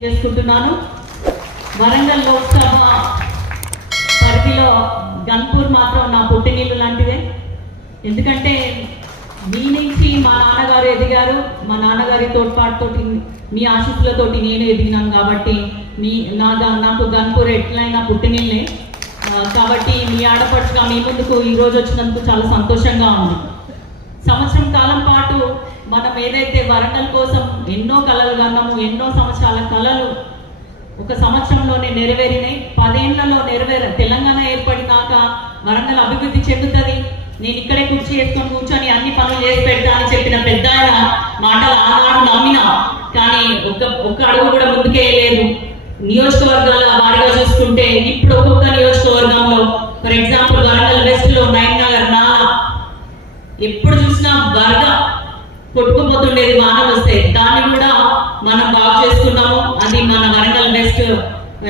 చేసుకుంటున్నాను. వరంగల్ లోక్సభ పరిధిలో గన్పూర్ మాత్రం నా పుట్టినీళ్ళు లాంటిదే ఎందుకంటే మీ నుంచి మా నాన్నగారు ఎదిగారు. మా నాన్నగారి తోడ్పాటుతోటి మీ ఆశీస్సులతోటి నేను ఎదిగినాను కాబట్టి మీ నా నాకు గన్పూర్ ఎట్లయినా పుట్టినీళ్ళే కాబట్టి మీ ఆడపడుచుగా మీ ముందుకు ఈరోజు వచ్చినందుకు చాలా సంతోషంగా ఉంది. సంవత్సరం కాలం పాటు మనం ఏదైతే వరంగల్ కోసం ఎన్నో కళలు కన్నాము ఎన్నో సంవత్సరాల కళలు ఒక సంవత్సరంలోనే నెరవేరినాయి. పదేళ్ళలో నెరవేర తెలంగాణ ఏర్పడినాక వరంగల్ అభివృద్ధి చెందుతుంది. నేను ఇక్కడే కుర్చీ వేసుకొని కూర్చొని అన్ని పనులు చేసి పెడతా అని చెప్పిన పెద్ద ఆయన మాటలు ఆనాడు నమ్మినా. కానీ ఒక ఒక్క అడుగు కూడా ముందుకే లేదు నియోజకవర్గాల వారిగా చూసుకుంటే ఇప్పుడు ఒక్కొక్క నియోజకవర్గంలో ఫర్ ఎగ్జాంపుల్ వరంగల్ వెస్ట్లో నైన్ నగర్ నాలా ఎప్పుడు పోతుండేది వాన వస్తే. దాన్ని కూడా మనం బాగు చేసుకున్నాము. అది మన వరంగల్ వెస్ట్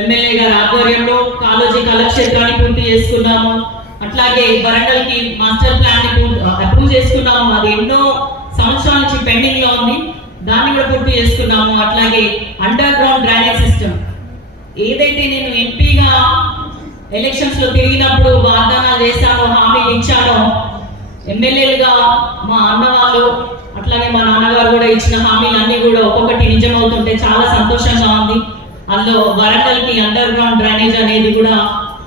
ఎమ్మెల్యే గారి ఆధ్వర్యంలో కాలోజీ కళాక్షేత్రాన్ని పూర్తి చేసుకున్నాము. అట్లాగే వరంగల్కి మాస్టర్ ప్లాన్ని అప్రూవ్ చేసుకున్నాము. అది ఎన్నో సంవత్సరాల నుంచి పెండింగ్లో ఉంది. దాన్ని కూడా పూర్తి చేసుకున్నాము. అట్లాగే అండర్ గ్రౌండ్ డ్రైనేజ్ సిస్టమ్ ఏదైతే నేను ఎంపీగా ఎలక్షన్స్లో తిరిగినప్పుడు వాగ్దానాలు చేశానో హామీలు ఇచ్చానో ఎమ్మెల్యేలుగా మా అన్న వాళ్ళు మా నాన్నగారు కూడా ఇచ్చిన హామీలన్నీ కూడా ఒక్కొక్కటి నిజమవుతుంటే చాలా సంతోషంగా ఉంది. అందులో వరంగల్కి అండర్ గ్రౌండ్ డ్రైనేజ్ అనేది కూడా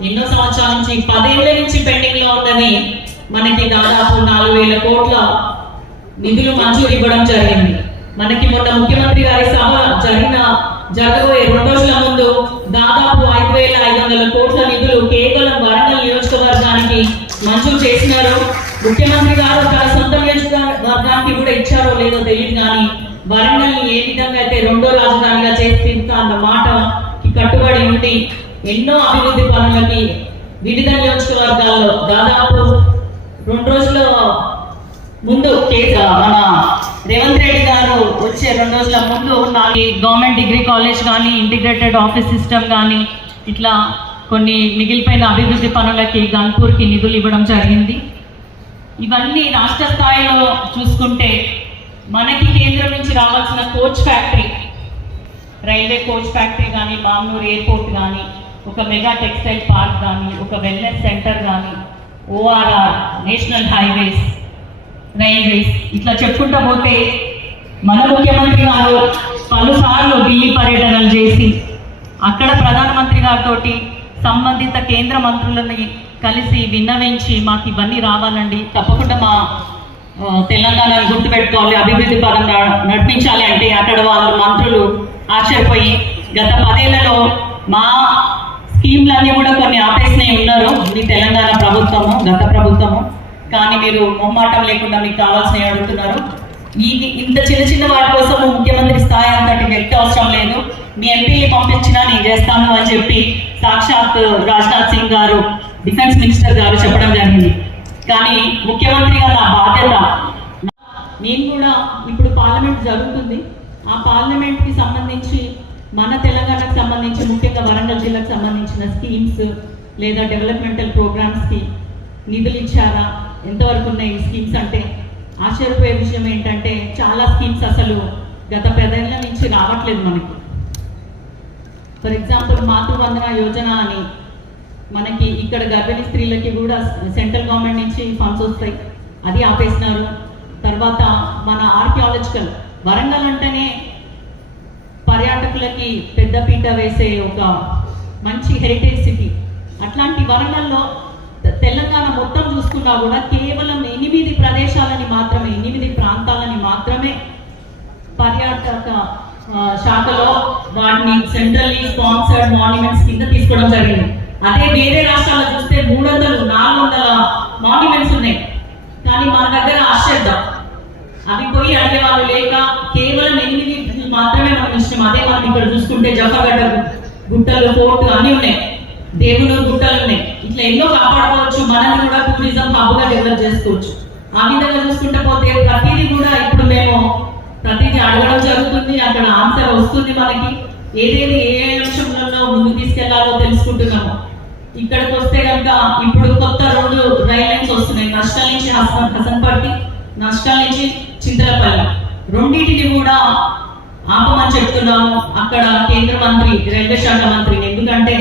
ఎన్నో సంవత్సరాల నుంచి పదేళ్ళ నుంచి పెండింగ్లో ఉందని మనకి దాదాపు నాలుగు వేల కోట్ల నిధులు మంజూరు ఇవ్వడం జరిగింది. మనకి మొన్న ముఖ్యమంత్రి గారి సభ జరిగిన జరగబోయే రెండు రోజుల ముందు దాదాపు ఐదు వేల ఐదు వందల కోట్ల నిధులు కేవలం వరంగల్ నియోజకవర్గానికి మంజూరు చేసినారు. ముఖ్యమంత్రి గారు తన సొంత నియోజకవర్గానికి కూడా ఇచ్చారో లేదో తెలియదు కానీ వరంగల్ ఏ విధంగా అయితే రెండో రాజధానిగా చేసి అన్న మాటకి కట్టుబడి ఉండి ఎన్నో అభివృద్ధి పనులకి వివిధ నియోజకవర్గాల్లో దాదాపు రెండు రోజుల ముందు మన రేవంత్ రెడ్డి గారు వచ్చే రెండు రోజుల ముందు నాకు గవర్నమెంట్ డిగ్రీ కాలేజ్ కానీ ఇంటిగ్రేటెడ్ ఆఫీస్ సిస్టమ్ కానీ ఇట్లా కొన్ని మిగిలిపోయిన అభివృద్ధి పనులకి గన్పూర్కి నిధులు ఇవ్వడం జరిగింది. ఇవన్నీ రాష్ట్ర స్థాయిలో చూసుకుంటే మనకి కేంద్రం నుంచి రావాల్సిన coach factory railway coach factory కానీ మామూలు ఎయిర్పోర్ట్ కానీ ఒక మెగా టెక్స్టైల్ పార్క్ కానీ ఒక వెల్నెస్ సెంటర్ కానీ ఓఆర్ఆర్ నేషనల్ హైవేస్ రైల్వేస్ ఇట్లా చెప్పుకుంటా పోతే మన ముఖ్యమంత్రి గారు పలుసార్లు ఢిల్లీ పర్యటనలు చేసి అక్కడ ప్రధానమంత్రి గారితో సంబంధిత కేంద్ర మంత్రులని కలిసి విన్నవించి మాకు ఇవన్నీ రావాలండి. తప్పకుండా మా తెలంగాణను గుర్తుపెట్టుకోవాలి అభివృద్ధి పరంగా నడిపించాలి అంటే అక్కడ వాళ్ళ మంత్రులు ఆశ్చర్యపోయి గత పదేళ్ళలో మా స్కీమ్లన్నీ కూడా కొన్ని ఆపేసినవి ఉన్నారు. మీ తెలంగాణ ప్రభుత్వము గత ప్రభుత్వము. కానీ మీరు మొహమాటం లేకుండా మీకు కావాల్సినవి అడుగుతున్నారు. ఈ ఇంత చిన్న చిన్న వాటి కోసం ముఖ్యమంత్రి స్థాయి అంతటి వ్యక్తి అవసరం లేదు. మీ ఎంపీని పంపించినా నేను చేస్తాను అని చెప్పి సాక్షాత్ రాజ్నాథ్ సింగ్ గారు డిఫెన్స్ మినిస్టర్ గారు చెప్పడం జరిగింది. కానీ ముఖ్యమంత్రిగా నా బాధ్యత నేను కూడా ఇప్పుడు పార్లమెంట్ జరుగుతుంది. ఆ పార్లమెంట్కి సంబంధించి మన తెలంగాణకు సంబంధించి ముఖ్యంగా వరంగల్ జిల్లాకు సంబంధించిన స్కీమ్స్ లేదా డెవలప్మెంటల్ ప్రోగ్రామ్స్కి నిధులు ఇచ్చారా? ఎంతవరకు ఉన్నాయి ఈ స్కీమ్స్ అంటే? ఆశ్చర్యపోయే విషయం ఏంటంటే చాలా స్కీమ్స్ అసలు గత పదేళ్ళ నుంచి రావట్లేదు మనకి. ఫర్ ఎగ్జాంపుల్ మాతృవందన యోజన అని మనకి ఇక్కడ గర్భిణీ స్త్రీలకి కూడా సెంట్రల్ గవర్నమెంట్ నుంచి ఫండ్స్ వస్తాయి. అది ఆపేసినారు. తర్వాత మన ఆర్కియాలజికల్ వరంగల్ అంటేనే పర్యాటకులకి పెద్దపీట వేసే ఒక మంచి హెరిటేజ్ సిటీ అట్లాంటి వరంగల్లో తెలంగాణ మొత్తం చూసుకున్నా కూడా కేవలం ఎనిమిది ప్రదేశాలని మాత్రమే ఎనిమిది ప్రాంతాలని మాత్రమే పర్యాటక శాఖలో వాటిని సెంట్రల్లీ స్పాన్సర్డ్ మాన్యుమెంట్స్ కింద తీసుకోవడం జరిగింది. అదే వేరే రాష్ట్రాల్లో చూస్తే మూడు వందలు నాలుగు వందల మాన్యుమెంట్స్ ఉన్నాయి. కానీ మన దగ్గర ఆశ్చర్యం అవి పోయి అడిగేవారు లేక కేవలం ఎనిమిది మాత్రమే మనం ఇష్టం అదే మనం ఇక్కడ చూసుకుంటే జఫగడ్డ గుట్టలు ఫోర్ట్ అన్నీ ఉన్నాయి. దేవుడు గుట్టలు ఉన్నాయి. ఇట్లా ఎన్నో కాపాడుకోవచ్చు. మనల్ని కూడా టూరిజం హబ్గా డెవలప్ చేసుకోవచ్చు. ఆ విధంగా చూసుకుంటే పోతే ప్రతిదీ కూడా ఇప్పుడు మేము ప్రతిదీ అడగడం జరుగుతుంది. అక్కడ ఆన్సర్ వస్తుంది మనకి. ఏదేది ఏ ఏ అంశంలో ముందు తీసుకెళ్ళాలో తెలుసుకుంటున్నాము. ఇక్కడికి వస్తే కనుక ఇప్పుడు కొత్త రెండు రైల్ లైన్స్ వస్తున్నాయి. నష్టాల నుంచి హసన్ హసన్పట్టి నష్టాల నుంచి చింతలపల్లి. రెండింటిని కూడా ఆపమని చెప్తున్నాము. అక్కడ కేంద్ర మంత్రి రైల్వే శాఖ మంత్రిని. ఎందుకంటే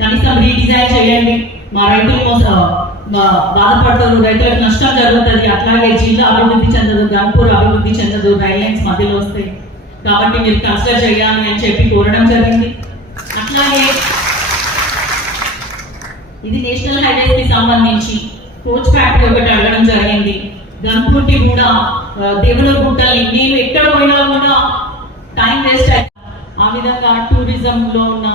కనీసం రీడిజైన్ చేయండి. మా రైతులు కోసం బాధపడతారు. రైతులకు నష్టం జరుగుతుంది. అట్లాగే జిల్లా అభివృద్ధి చెందదు. గన్పూర్ అభివృద్ధి చెందదు. రైల్ లైన్స్ మధ్యలో వస్తాయి. కాబట్టి మీరు కన్సిడర్ చేయాలి అని చెప్పి కోరడం జరిగింది. అట్లాగే ఇది నేషనల్ హైవేస్కి సంబంధించి కోచ్ ఫ్యాక్టరీ ఒకటి అడగడం జరిగింది. గన్పూర్కి కూడా దేవుల గుట్టల్ని నేను ఎక్కడ పోయినా కూడా టైం వేస్ట్ ఆ విధంగా టూరిజం లో ఉన్న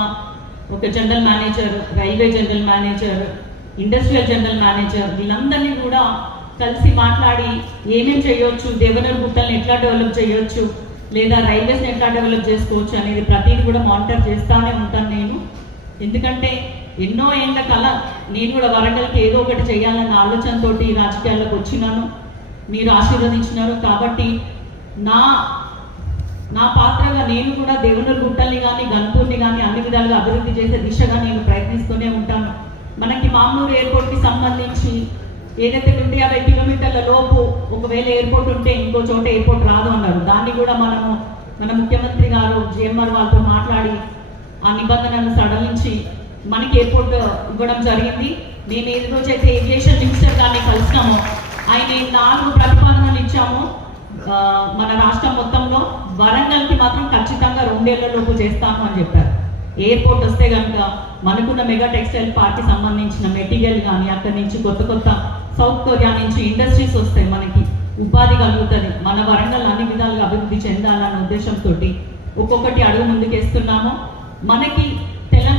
ఒక general manager railway general manager industrial general manager వీళ్ళందరినీ కూడా కలిసి మాట్లాడి ఏమేం చేయొచ్చు దేవనర్ గుట్టల్ని ఎట్లా డెవలప్ చేయొచ్చు లేదా రైల్వేస్ని ఎట్లా డెవలప్ చేసుకోవచ్చు అనేది ప్రతిదీ కూడా మానిటర్ చేస్తూనే ఉంటాను నేను. ఎందుకంటే ఎన్నో ఏళ్ళ కళ నేను కూడా వరంగల్కి ఏదో ఒకటి చేయాలన్న ఆలోచనతోటి ఈ రాజకీయాల్లోకి వచ్చినాను. మీరు ఆశీర్వదించినారు కాబట్టి నా నా పాత్రగా నేను కూడా దేవునూరు గుట్టల్ని కానీ గన్పూర్ని కానీ అన్ని విధాలుగా అభివృద్ధి చేసే దిశగా నేను ప్రయత్నిస్తూనే ఉంటాను. మనకి మామూలు ఎయిర్పోర్ట్కి సంబంధించి ఏదైతే నూట యాభై కిలోమీటర్ల లోపు ఒకవేళ ఎయిర్పోర్ట్ ఉంటే ఇంకో చోట ఎయిర్పోర్ట్ రాదు అన్నారు. దాన్ని కూడా మనము మన ముఖ్యమంత్రి గారు జిఎంఆర్ వాళ్ళతో మాట్లాడి ఆ నిబంధనలను సడలించి మనకి ఎయిర్పోర్ట్ ఇవ్వడం జరిగింది. నేను ఏ రోజైతే ఏవియేషన్ మినిస్టర్ గారిని కలిసినామో ఆయన నాలుగు ప్రతిపాదనలు ఇచ్చాము. మన రాష్ట్రం మొత్తంలో వరంగల్కి మాత్రం ఖచ్చితంగా రెండేళ్ళలోపు చేస్తాము అని చెప్పారు. ఎయిర్పోర్ట్ వస్తే కనుక మనకున్న మెగా టెక్స్టైల్ పార్క్కి సంబంధించిన మెటీరియల్ కానీ అక్కడి నుంచి కొత్త కొత్త సౌత్ కొరియా నుంచి ఇండస్ట్రీస్ వస్తాయి మనకి ఉపాధి కలుగుతుంది. మన వరంగల్ అన్ని విధాలుగా అభివృద్ధి చెందాలన్న ఉద్దేశంతో ఒక్కొక్కటి అడుగు ముందుకేస్తున్నాము. మనకి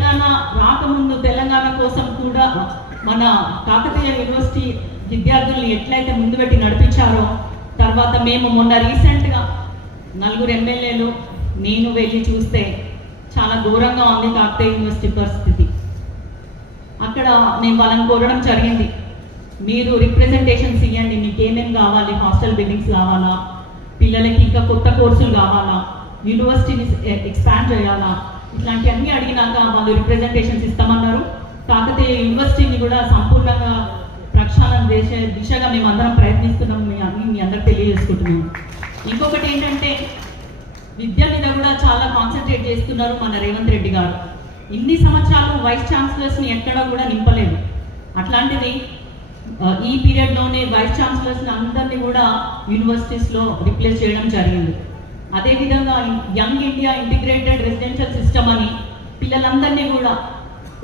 తెలంగాణ రాకముందు తెలంగాణ కోసం కూడా మన కాకతీయ యూనివర్సిటీ విద్యార్థుల్ని ఎట్లయితే ముందు పెట్టి నడిపించారో తర్వాత మేము మొన్న రీసెంట్గా నలుగురు ఎమ్మెల్యేలు నేను వెళ్ళి చూస్తే చాలా ఘోరంగా ఉంది కాకతీయ యూనివర్సిటీ పరిస్థితి. అక్కడ నేను వాళ్ళని కోరడం జరిగింది. మీరు రిప్రజెంటేషన్స్ ఇవ్వండి మీకు ఏమేమి కావాలి హాస్టల్ బిల్డింగ్స్ కావాలా పిల్లలకి ఇంకా కొత్త కోర్సులు కావాలా యూనివర్సిటీని ఎక్స్పాండ్ చేయాలా ఇట్లాంటివన్నీ అడిగినాక వాళ్ళు రిప్రజెంటేషన్స్ ఇస్తామన్నారు. కాకపోతే యూనివర్సిటీని కూడా సంపూర్ణంగా ప్రక్షాళన చేసే దిశగా మేము అందరం ప్రయత్నిస్తున్నాం. మీ అన్ని మీ అందరికి తెలియజేసుకుంటున్నాం. ఇంకొకటి ఏంటంటే విద్య మీద కూడా చాలా కాన్సన్ట్రేట్ చేస్తున్నారు మన రేవంత్ రెడ్డి గారు. ఇన్ని సంవత్సరాలు వైస్ ఛాన్సలర్స్ని ఎక్కడా కూడా నింపలేదు. అట్లాంటిది ఈ పీరియడ్లోనే వైస్ ఛాన్సలర్స్ని అందరినీ కూడా యూనివర్సిటీస్లో రిప్లేస్ చేయడం జరిగింది. అదేవిధంగా young India integrated residential system అని పిల్లలందరినీ కూడా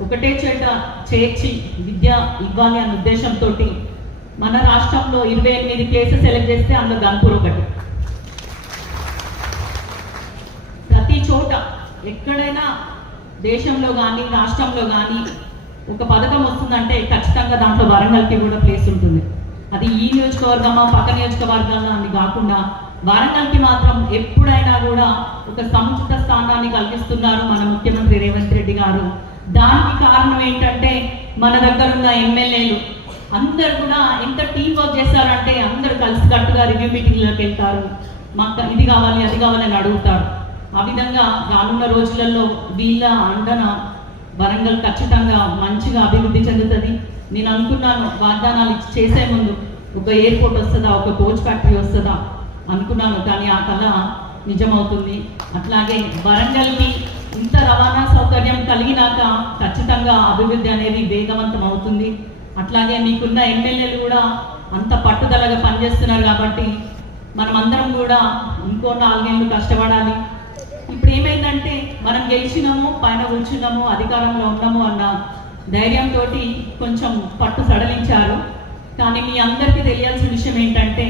ఒకటే చేట చేర్చి విద్య ఇవ్వాలి అనే ఉద్దేశంతో మన రాష్ట్రంలో ఇరవై ఎనిమిది ప్లేసెస్ సెలెక్ట్ చేస్తే అందులో గన్పూర్ ఒకటి. ప్రతి చోట ఎక్కడైనా దేశంలో కానీ రాష్ట్రంలో కానీ ఒక పథకం వస్తుందంటే ఖచ్చితంగా దాంట్లో వరంగల్కి కూడా ప్లేస్ ఉంటుంది. అది ఈ నియోజకవర్గమా పక్క నియోజకవర్గాల అని కాకుండా వరంగల్కి మాత్రం ఎప్పుడైనా కూడా ఒక సముచిత స్థానాన్ని కల్పిస్తున్నారు మన ముఖ్యమంత్రి రేవంత్ రెడ్డి గారు. దానికి కారణం ఏంటంటే మన దగ్గర ఉన్న ఎమ్మెల్యేలు. అందరు కూడా ఎంత టీం వర్క్ చేస్తారంటే అందరూ కలిసికట్టుగా రివ్యూ మీటింగ్లోకి వెళ్తారు. మాకు ఇది కావాలి అది కావాలి అని అడుగుతారు. ఆ విధంగా రానున్న రోజులలో వీళ్ళ అండన వరంగల్ ఖచ్చితంగా మంచిగా అభివృద్ధి చెందుతుంది. నేను అనుకున్నాను వాగ్దానాలు ఇచ్చి చేసే ముందు ఒక ఎయిర్పోర్ట్ వస్తుందా ఒక కోచ్ ఫ్యాక్టరీ వస్తుందా అనుకున్నాను కానీ ఆ కళ నిజమవుతుంది. అట్లాగే వరంగల్కి ఇంత రవాణా సౌకర్యం కలిగినాక ఖచ్చితంగా అభివృద్ధి అనేది వేగవంతం అవుతుంది అట్లాగే మీకున్న ఎమ్మెల్యేలు కూడా అంత పట్టుదలగా పనిచేస్తున్నారు కాబట్టి మనం అందరం కూడా ఇంకో నాలుగేళ్ళు కష్టపడాలి. ఇప్పుడు ఏమైందంటే మనం గెలిచినాము పైన కూర్చున్నాము అధికారంలో ఉన్నాము అన్న ధైర్యంతో కొంచెం పట్టు సడలించారు. కానీ మీ అందరికీ తెలియాల్సిన విషయం ఏంటంటే